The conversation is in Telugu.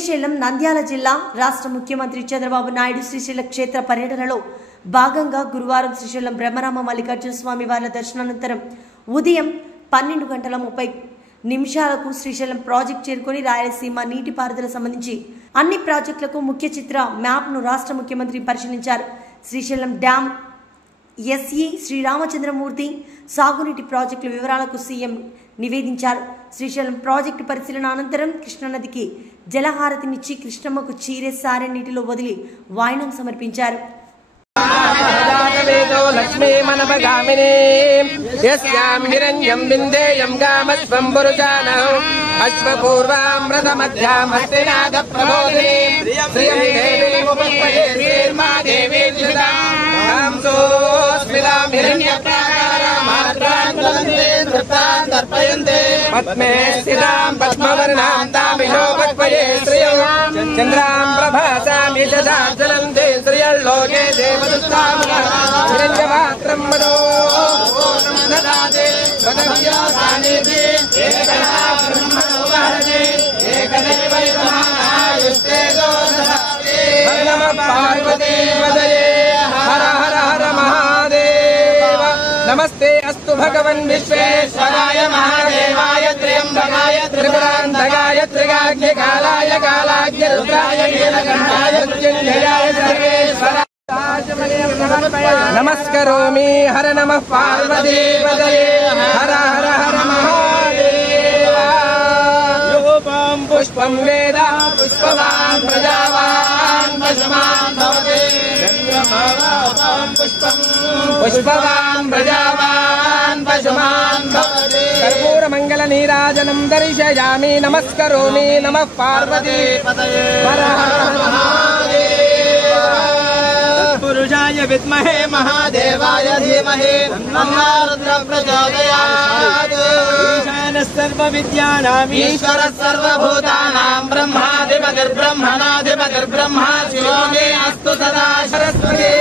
శ్రీశైలం నంద్యాల జిల్లా రాష్ట్ర ముఖ్యమంత్రి చంద్రబాబు నాయుడు శ్రీశైల క్షేత్ర పర్యటనలో భాగంగా గురువారం శ్రీశైలం బ్రహ్మరామ మల్లికార్జున స్వామి వారి దర్శనానంతరం ఉదయం 12:30 శ్రీశైలం ప్రాజెక్టు చేరుకొని రాయలసీమ నీటిపారుదల సంబంధించి అన్ని ప్రాజెక్టులకు ముఖ్య చిత్ర మ్యాప్ను రాష్ట్ర ముఖ్యమంత్రి పరిశీలించారు. శ్రీశైలం డ్యాం, ఎస్ఈ శ్రీరామచంద్రమూర్తి సాగునీటి ప్రాజెక్టుల వివరాలకు సీఎం నివేదించారు. శ్రీశైలం ప్రాజెక్టు పరిశీలన అనంతరం కృష్ణానదికి జలహారతినిచ్చి కృష్ణమ్మకు చీరె సారె నీటిలో వదిలి వాయినం సమర్పించారు. లక్ష్మీ మనపగామిని యస్యాం హిరణ్యం బిందేయం గామస్వం పురుషానః అశ్వపూర్వామృతమధ్యాం హస్తినాథ ప్రబోధిని శ్రియం దేవీం ఉపపదే శ్రీర్మా దేవీ శ్రీదాం సోస్మిలాం హిరణ్యప్రాకారామాత్రాం జ్వలంతే నృత్తాం తర్పయంతే పద్మే స్థితాం పద్మవర్ణాం తామినో పద్మయే శ్రియం చంద్రాం ప్రభాసాం యశసాజ్వలంతే శ్రియల్లోకే దేవదత్తాముల హిరణ్యపాత్రం మనో దదాతే వదవ్యాసానిధి ఏకదా బ్రహ్మణో వహతి ఏకదేవైతమాయుస్తే దోషదాతే హర నమః పార్వతీ పదయే హర హర హర మహాదేవ నమస్తే అస్తు భగవన్ విశ్వేశ్వరాయ మహాదేవాయ త్ర్యంబకాయ త్రిపురాంతకాయ త్రిగాగ్నికాలాయ కాలాగ్ని రుద్రాయ నీలకంఠాయ మృత్యుంజయాయ సర్వేశ్వరాయ నమస్కరోమి హర నమః పార్వతీ పదయే హర హర హర మహాదేవ యోపం పుష్పం వేద పుష్పవాన్ ప్రజావాన్ పశుమాన్ భవతి పుష్పవాన్ ప్రజావాన్ పశుమాన్ భవతి కర్పూర మంగళ నీరాజనం దర్శయామి నమస్కరోమి నమః పార్వతీ పదయే హర హర పురుషాయ విద్మహే మహాదేవాయ ధీమహి తన్నో రుద్రః ప్రచోదయాత్ ఈశానః సర్వవిద్యానాం ఈశ్వరః సర్వభూతానాం బ్రహ్మాధిపతిర్బ్రహ్మణాధిపతిర్బ్రహ్మ శివో మే అస్తు సదా సరస్వతి